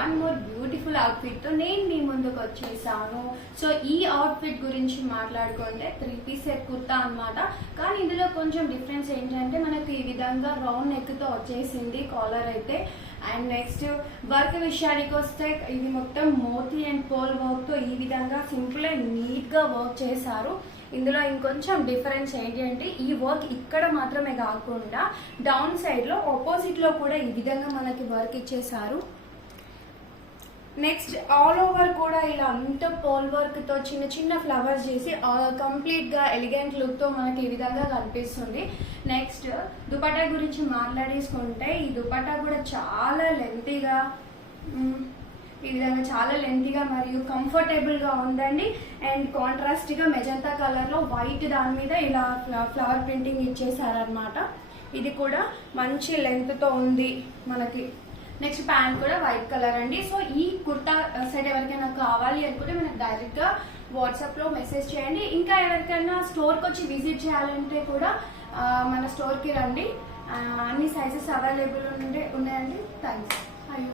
One more beautiful outfit తో నేను మీ ముందుకు వచ్చేసాను. సో ఈ అవుట్ఫిట్ గురించి మాట్లాడుకుంటే 3-piece సెట్ కుర్తా అన్నమాట. కానీ ఇందులో కొంచెం డిఫరెన్స్ ఏంటంటే మనకు ఈ విధంగా రౌండ్ నెక్ తో వచ్చేసింది కాలర్ అయితే. అండ్ నెక్స్ట్ వర్క్ విషయానికి వస్తే ఇది మొత్తం మోతీ అండ్ పోల్ వర్క్ తో ఈ విధంగా సింపుల్ అండ్ నీట్ గా వర్క్ చేశారు. ఇందులో ఇంకొంచెం డిఫరెన్స్ ఏంటి అంటే ఈ వర్క్ ఇక్కడ మాత్రమే కాకుండా డౌన్ సైడ్ లో ఆపోజిట్ లో కూడా ఈ విధంగా మనకి వర్క్ ఇచ్చేసారు. నెక్స్ట్ ఆల్ ఓవర్ కూడా ఇలా అంత పోల్ వర్క్ తో చిన్న చిన్న ఫ్లవర్స్ చేసి కంప్లీట్ గా ఎలిగెంట్ లుక్ తో మనకి ఈ విధంగా కనిపిస్తుంది. నెక్స్ట్ దుపట్టా గురించి మాట్లాడేసుకుంటే ఈ దుపట్టా కూడా చాలా లెంతీగా ఈ విధంగా చాలా లెంతీగా మరియు కంఫర్టబుల్ గా ఉందండి. అండ్ కాంట్రాస్ట్ గా మెజంతా కలర్ లో వైట్ దాని మీద ఇలా ఫ్లవర్ ప్రింటింగ్ ఇచ్చేసారనమాట. ఇది కూడా మంచి లెంత్ తో ఉంది మనకి. నెక్స్ట్ ప్యాంట్ కూడా వైట్ కలర్ అండి. సో ఈ కుర్తా సెట్ ఎవరికైనా కావాలి అనుకుంటే మనకు డైరెక్ట్ గా వాట్సాప్ లో మెసేజ్ చేయండి. ఇంకా ఎవరికైనా స్టోర్ కి వచ్చి విజిట్ చేయాలంటే కూడా మన స్టోర్ కి రండి. అన్ని సైజెస్ అవైలబుల్ ఉన్నాయండి. థ్యాంక్స్.